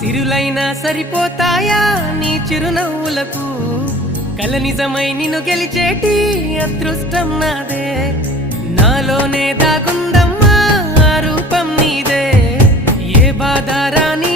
సిరులైనా సరిపోతాయా నీ చిరునవ్వులకు కల నిజమై నిన్ను గెలిచేటి అదృష్టం నాదే నాలోనే దాగుందమ్మా ఆ రూపం నీదే ఏ బాధ రాని